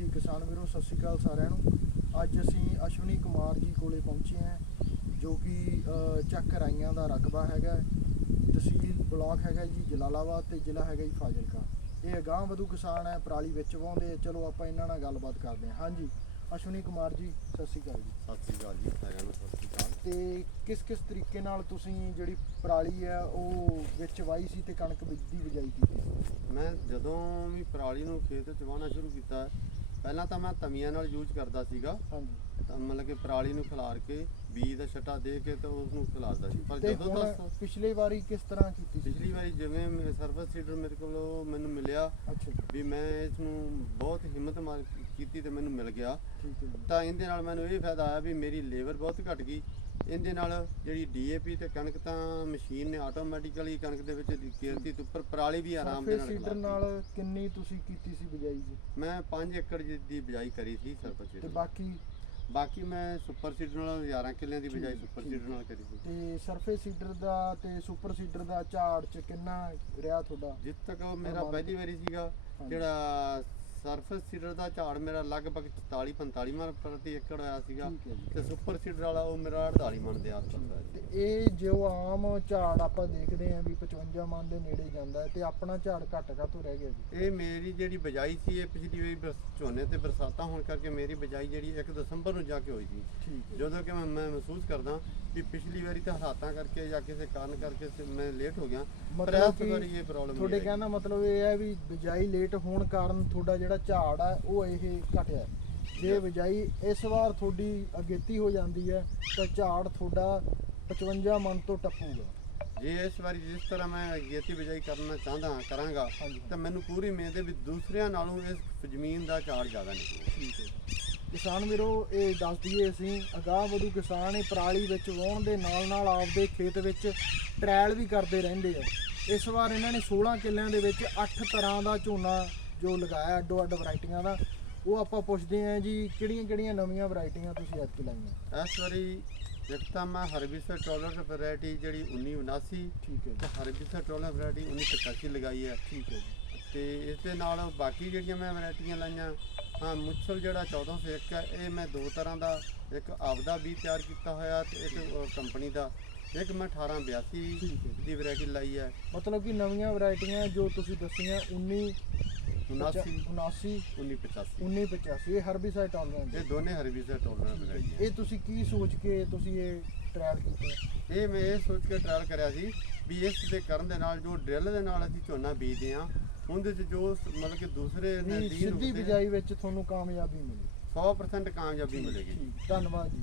ਹਾਂਜੀ ਕਿਸਾਨ ਵੀਰੋ ਸਤਿ ਸ਼੍ਰੀ ਅਕਾਲ ਸਾਰਿਆਂ ਨੂੰ। ਅੱਜ ਅਸੀਂ ਅਸ਼ਵਨੀ ਕੁਮਾਰ ਜੀ ਕੋਲੇ ਪਹੁੰਚੇ ਹਾਂ ਜੋ ਕਿ ਚੱਕ ਰਾਈਆਂ ਦਾ ਰਕਬਾ ਹੈਗਾ। ਤਹਿਸੀਲ ਬਲਾਕ ਹੈਗਾ ਜੀ ਜਲਾਲਾਬਾਦ ਤੇ ਜ਼ਿਲ੍ਹਾ ਹੈਗਾ ਜੀ ਫਾਜ਼ਿਲਕਾ। ਇਹ ਅਗਾਂਹ ਵਧੂ ਕਿਸਾਨ ਹੈ ਪਰਾਲੀ ਵਿੱਚ ਵਾਉਂਦੇ। ਚਲੋ ਆਪਾਂ ਇਹਨਾਂ ਨਾਲ ਗੱਲਬਾਤ ਕਰਦੇ ਹਾਂ। ਹਾਂਜੀ ਅਸ਼ਵਨੀ ਕੁਮਾਰ ਜੀ ਸਤਿ ਸ਼੍ਰੀ ਅਕਾਲ ਜੀ। ਸਤਿ ਸ੍ਰੀ ਅਕਾਲ ਜੀ ਸਾਰਿਆਂ ਨੂੰ ਸਤਿ ਸ੍ਰੀ ਅਕਾਲ। ਤੇ ਕਿਸ ਕਿਸ ਤਰੀਕੇ ਨਾਲ ਤੁਸੀਂ ਜਿਹੜੀ ਪਰਾਲੀ ਹੈ ਉਹ ਵਿੱਚ ਵਾਈ ਸੀ ਤੇ ਕਣਕ ਬੀਜ ਦੀ ਬਿਜਾਈ ਕੀਤੀ ਮੈਂ ਜਦੋਂ ਵੀ ਪਰਾਲੀ ਨੂੰ ਖੇਤ ਚ ਵਾਹਣਾ ਸ਼ੁਰੂ ਕੀਤਾ ਪਹਿਲਾਂ ਤਾਂ ਮੈਂ ਤਵੀਆਂ ਨਾਲ ਯੂਜ਼ ਕਰਦਾ ਸੀਗਾ। ਹਾਂਜੀ। ਤਾਂ ਮਤਲਬ ਕਿ ਪਰਾਲੀ ਨੂੰ ਖਿਲਾਰ ਕੇ ਬੀਜ ਦਾ ਛੱਟਾ ਦੇ ਕੇ ਤਾਂ ਉਸ ਨੂੰ ਖਿਲਾਰਦਾ ਸੀ। ਪਰ ਤੇ ਜਦੋਂ ਹੁਣ ਤੋਂ ਪਿਛਲੀ ਵਾਰੀ ਕਿਸ ਤਰ੍ਹਾਂ ਕੀਤੀ ਸੀ? ਪਿਛਲੀ ਵਾਰੀ ਜਿਵੇਂ ਸਰਵਿਸ ਸੀਡਰ ਮੇਰੇ ਕੋਲ ਮੈਨੂੰ ਮਿਲਿਆ ਅੱਛਾ ਜੀ, ਵੀ ਮੈਂ ਇਸ ਨੂੰ ਬਹੁਤ ਹਿੰਮਤ ਮਾਰ ਕੀਤੀ ਤੇ ਮੈਨੂੰ ਮਿਲ ਗਿਆ। ਠੀਕ ਹੈ ਜੀ। ਤਾਂ ਇਹਦੇ ਨਾਲ ਮੈਨੂੰ ਇਹ ਫਾਇਦਾ ਆਇਆ ਵੀ ਮੇਰੀ ਲੇਬਰ ਬਹੁਤ ਘਟ ਗਈ। ਇਹਦੇ ਨਾਲ ਜਿਹੜੀ ਡੀਏਪੀ ਤੇ ਕਣਕ ਤਾਂ ਮਸ਼ੀਨ ਨੇ ਆਟੋਮੈਟਿਕਲੀ ਕਣਕ ਦੇ ਵਿੱਚ ਕੇਰਤੀ ਤੇ ਉੱਪਰ ਪਰਾਲੀ ਵੀ ਆਰਾਮ ਦੇ ਸਰਫੇਸ ਨਾਲ ਸੀਡਰ ਖਿਲਾਰਤੀ। ਨਾਲ ਕਿੰਨੀ ਤੁਸੀਂ ਕੀਤੀ ਸੀ ਬਿਜਾਈ ਜੀ? ਮੈਂ 5 ਏਕੜ ਜੀ ਦੀ ਬਿਜਾਈ ਕਰੀ ਸੀ ਸਰਪੰਚ ਤੇ ਬਾਕੀ ਬਾਕੀ ਮੈਂ ਸੁਪਰ ਸੀਡਰ ਨਾਲ 11 ਕਿੱਲਿਆਂ ਦੀ ਬਿਜਾਈ ਸੁਪਰ। ਸੀਡਰ ਨਾਲ ਕਰੀ ਸੀ ਤੇ ਸਰਫੇਸ ਸੀਡਰ ਦਾ ਤੇ ਸੁਪਰ ਸੀਡਰ ਦਾ ਝਾੜ ਚ ਕਿੰਨਾ ਰਿਹਾ ਤੁਹਾਡਾ ਜਿੱਤ ਤੱਕ ਮੇਰਾ ਪਹਿਲੀ ਵਾਰੀ ਸੀਗਾ। ਜਿਹੜਾ ਸਰਫੇਸ ਸੀਡਰ ਦਾ ਝਾੜ ਮੇਰਾ ਲਗਭਗ 44 45 ਮਣ ਪ੍ਰਤੀ ਏਕੜ ਆਇਆ ਸੀਗਾ ਠੀਕ ਹੈ ਜੀ। ਤੇ ਸੁਪਰ ਸੀਡਰ ਵਾਲਾ ਉਹ ਮੇਰਾ 48 ਮਣ ਦੇ ਆਸ-ਪਾਸ ਆਇਆ ਤੇ ਇਹ ਜੋ ਆਮ ਝਾੜ ਆਪਾਂ ਦੇਖਦੇ ਆਂ ਵੀ 55 ਮਨ ਦੇ ਨੇੜੇ ਜਾਂਦਾ ਹੈ ਤੇ ਆਪਣਾ ਝਾੜ ਘੱਟ ਕਾਤੋਂ ਰਹਿ ਗਿਆ ਜੀ? ਇਹ ਮੇਰੀ ਜਿਹੜੀ ਬਿਜਾਈ ਸੀ ਇਹ ਪਿਛਲੀ ਵਾਰੀ ਬਰਸ- ਝੋਨੇ ਤੇ ਬਰਸਾਤਾਂ ਹੋਣ ਕਰਕੇ ਮੇਰੀ ਬਿਜਾਈ ਜਿਹੜੀ 1 ਦਸੰਬਰ ਨੂੰ ਜਾ ਕੇ ਹੋਈ ਸੀ। ਠੀਕ ਜਦੋਂ ਕਿ ਮੈਂ ਮੈਂ ਮਹਿਸੂਸ ਕਰਦਾ ਵੀ ਪਿਛਲੀ ਵਾਰੀ ਤਾਂ ਹਾਲਾਤਾਂ ਕਰਕੇ ਜਾਂ ਕਿਸੇ ਕਾਰਨ ਕਰਕੇ ਸ- ਮੈਂ ਲੇਟ ਹੋ ਗਿਆ ਪਰ ਮਤਲਬ ਇਸ ਵਾਰੀ ਕਿ ਇਹ ਪ੍ਰੋਬਲਮ ਤੁਹਾਡੇ ਕਹਿਣ ਦਾ ਮਤਲਬ ਇਹ ਹੈ ਵੀ ਬਿਜਾਈ ਲੇਟ ਹੋਣ ਕਾਰਨ ਤੁਹਾਡਾ ਜਿਹੜਾ ਝਾੜ ਹੈ ਉਹ ਇਹ ਘਟਿਆ। ਜੇ ਬਿਜਾਈ ਇਸ ਵਾਰ ਤੁਹਾਡੀ ਅਗੇਤੀ ਹੋ ਜਾਂਦੀ ਹੈ ਤਾਂ ਝਾੜ ਤੁਹਾਡਾ 55 ਮਨ ਤੋਂ ਟੱਪੂਗਾ ਜੇ ਇਸ ਵਾਰੀ ਜਿਸ ਤਰ੍ਹਾਂ ਮੈਂ ਅਗੇਤੀ ਬਿਜਾਈ ਕਰਨਾ ਚਾਹੁੰਦਾ ਹਾਂ ਕਰਾਂਗਾ। ਤਾਂ ਮੈਨੂੰ ਪੂਰੀ ਹੈ ਵੀ ਦੂਸਰਿਆਂ ਨਾਲੋਂ ਇਸ ਜ਼ਮੀਨ ਦਾ ਝਾੜ ਜ਼ਿਆਦਾ ਨਿਕਲੇਗਾ ਠੀਕ ਹੈ ਕਿਸਾਨ ਵੀਰੋ ਇਹ ਦੱਸ ਦਈਏ ਅਸੀਂ ਅਗਾਹ ਵਧੂ ਕਿਸਾਨ ਇਹ ਪਰਾਲੀ ਵਿੱਚ ਵਾਹੁਣ ਦੇ ਨਾਲ ਨਾਲ ਆਪਦੇ ਖੇਤ ਵਿੱਚ ਟ੍ਰਾਇਲ ਵੀ ਕਰਦੇ ਰਹਿੰਦੇ ਆ ਇਸ ਵਾਰ ਇਹਨਾਂ ਨੇ 16 ਕਿੱਲਿਆਂ ਦੇ ਵਿੱਚ 8 ਤਰ੍ਹਾਂ ਦਾ ਝੋਨਾ ਜੋ ਲਗਾਇਆ ਅੱਡੋ ਅੱਡ ਵੈਰਾਈਟੀਆਂ ਦਾ ਉਹ ਆਪਾਂ ਪੁੱਛਦੇ ਆਂ ਜੀ ਕਿਹੜੀਆਂ ਕਿਹੜੀਆਂ ਨਵੀਆਂ ਵੈਰਾਈਟੀਆਂ ਤੁਸੀਂ ਐਤਕੀ ਲਾਈਆਂ? ਇਸ ਵਾਰੀ ਇੱਕ ਤਾਂ ਮੈਂ ਹਰਬਿਸਰ ਟੋਲਰ ਵੈਰਾਈਟੀ ਜਿਹੜੀ 1979 ਠੀਕ ਹੈ ਤੇ ਹਰਬਿਸਰ ਟੋਲਰ ਵੈਰਾਈਟੀ 1985 ਲਗਾਈ ਹੈ। ਠੀਕ ਹੈ ਜੀ। ਤੇ ਇਸ ਦੇ ਨਾਲ ਬਾਕੀ ਜਿਹੜੀਆਂ ਮੈਂ ਵੈਰਾਈਟੀਆਂ ਲਾਈਆਂ ਹਾਂ ਮੁੱਛਲ ਜਿਹੜਾ 1401 ਹੈ ਇਹ ਮੈਂ ਦੋ ਤਰ੍ਹਾਂ ਦਾ ਇੱਕ ਆਪਦਾ ਵੀ ਤਿਆਰ ਕੀਤਾ ਹੋਇਆ ਤੇ ਇੱਕ ਕੰਪਨੀ ਦਾ ਇੱਕ ਮੈਂ 1882 ਠੀਕ ਹੈ। ਦੀ ਵੈਰਾਈਟੀ ਲਾਈ ਹੈ। ਮਤਲਬ ਕਿ ਨਵੀਆਂ ਵੈਰਾਈਟੀਆਂ ਜੋ ਤੁਸੀਂ ਦੱਸੀਆਂ 19 79 79 1985 1985 ਇਹ ਹਰਬੀਸਾਈਡ ਟੋਲਰੈਂਸ ਇਹ ਦੋਨੇ ਹਰਬਿਸਰ ਟੋਲਰ ਵੈਰਾਈਟੀ ਇਹ ਤੁਸੀਂ ਕੀ ਸੋਚ ਕੇ ਤੁਸੀਂ ਇਹ ਟ੍ਰਾਇਲ ਕੀਤਾ? ਇਹ ਮੈਂ ਇਹ ਸੋਚ ਕੇ ਟ੍ਰਾਇਲ ਕਰਿਆ ਸੀ ਵੀ ਇਸ ਦੇ ਕਰਨ ਦੇ ਨਾਲ ਜੋ ਡਰਿਲ ਦੇ ਨਾਲ ਅਸੀਂ ਝੋਨਾ ਬੀਜਦੇ ਆ ਉਹਦੇ ਚ ਜੋ ਸ- ਮਤਲਬ ਕਿ ਦੂਸਰੇ ਨਦੀਨ ਸਿੱਧੀ ਬਿਜਾਈ ਵਿੱਚ ਤੁਹਾਨੂੰ ਕਾਮਯਾਬੀ ਮਿਲੀ। 100% ਕਾਮਯਾਬੀ ਮਿਲੇਗੀ। ਠੀਕ। ਧੰਨਵਾਦ ਜੀ।